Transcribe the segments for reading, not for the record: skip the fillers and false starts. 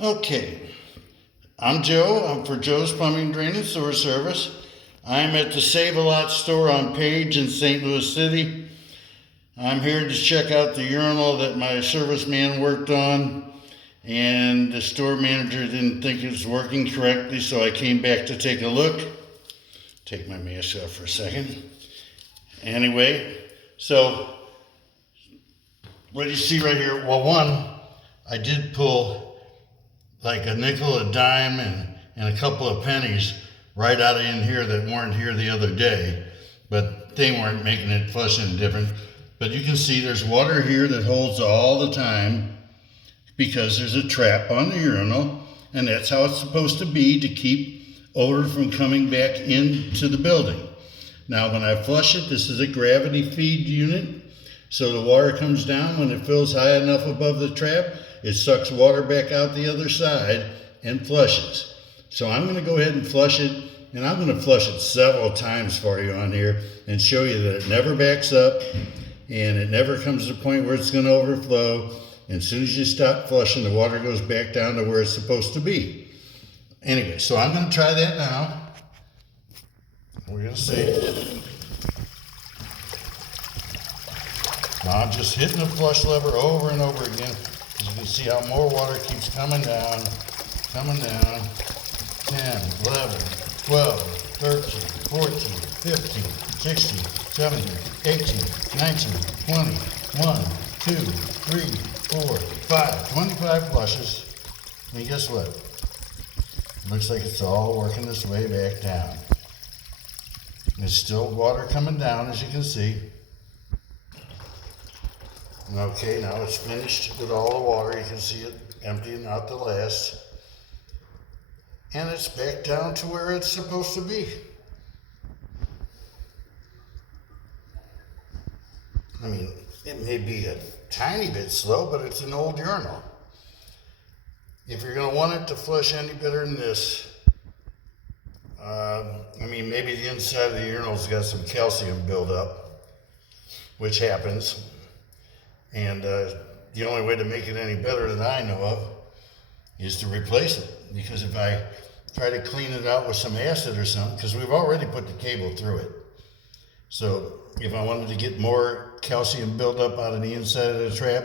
Okay, I'm Joe. I'm for Joe's Plumbing, Drain, and Sewer Service. I'm at the Save-A-Lot store on Page in St. Louis City. I'm here to check out the urinal that my serviceman worked on, and the store manager didn't think it was working correctly, so I came back to take a look. Take my mask off for a second. Anyway, so what you see right here, well, one, I did pull like a nickel, a dime, and a couple of pennies right out of in here that weren't here the other day, but they weren't making it flush any different. But you can see there's water here that holds all the time because there's a trap on the urinal, and that's how it's supposed to be to keep odor from coming back into the building. Now when I flush it, this is a gravity feed unit, so the water comes down. When it fills high enough above the trap, it sucks water back out the other side and flushes. So I'm going to go ahead and flush it, and I'm going to flush it several times for you on here and show you that it never backs up and it never comes to the point where it's going to overflow. And as soon as you stop flushing, the water goes back down to where it's supposed to be. Anyway, so I'm going to try that now. We're going to see. Now I'm just hitting the flush lever over and over again. As you can see how more water keeps coming down. 10, 11, 12, 13, 14, 15, 16, 17, 18, 19, 20, 1, 2, 3, 4, 5, 25 flushes. And guess what? Looks like it's all working its way back down. There's still water coming down, as you can see. Okay, now it's finished with all the water. You can see it emptying out the last. And it's back down to where it's supposed to be. I mean, it may be a tiny bit slow, but it's an old urinal. If you're going to want it to flush any better than this, maybe the inside of the urinal's got some calcium buildup, which happens. And the only way to make it any better that I know of is to replace it. Because if I try to clean it out with some acid or something, because we've already put the cable through it. So if I wanted to get more calcium buildup out of the inside of the trap,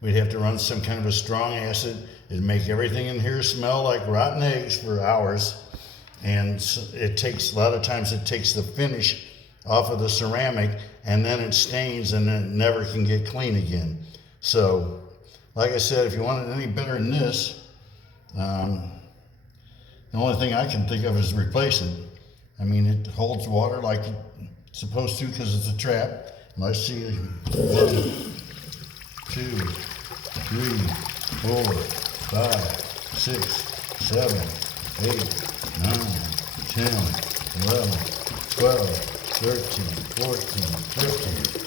we'd have to run some kind of a strong acid. It'd make everything in here smell like rotten eggs for hours. And it takes, a lot of times it takes the finish off of the ceramic, and then it stains and then it never can get clean again. So, like I said, if you want it any better than this, the only thing I can think of is replace it. I mean, it holds water like it's supposed to because it's a trap. Let's see, 1, 2, 3, 4, 5, 6, 7, 8, 9, 10, 11, 12, 13, 14, 15.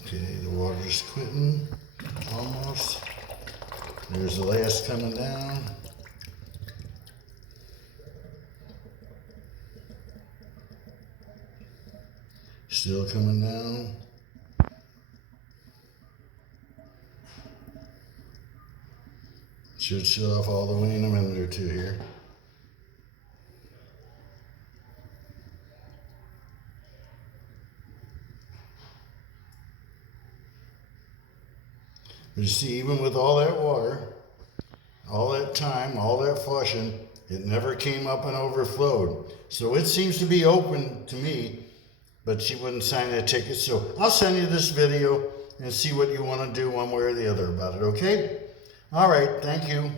Okay, the water's quitting, almost. There's the last coming down. Still coming down. Should shut off all the way in a minute or two here. But you see, even with all that water, all that time, all that flushing, it never came up and overflowed. So it seems to be open to me, but she wouldn't sign that ticket. So I'll send you this video and see what you want to do one way or the other about it, okay? All right, thank you.